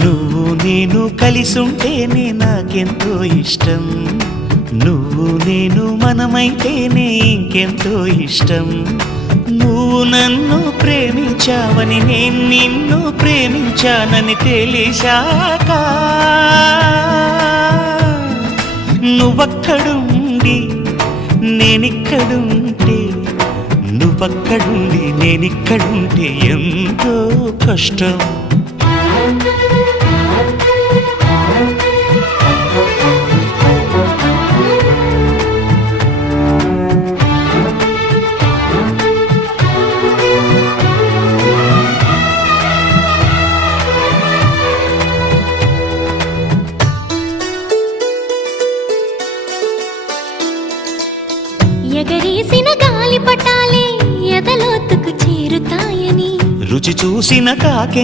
నువ్వు నేను కలిసుంటేనే నాకెంతో ఇష్టం, నువ్వు నేను మనమైతేనే ఇంకెంతో ఇష్టం. నువ్వు నన్ను ప్రేమించావని నేను నిన్ను ప్రేమించానని తెలిసాక, నువ్వక్కడుండి నేనిక్కడుంటే, నువ్వక్కడుండి నేనిక్కడుంటే ఎంతో కష్టం. ఎగరేసిన గాలి పటాలే ఎదలోతుకు చేరుతాయని, రుచి చూసిన కాకె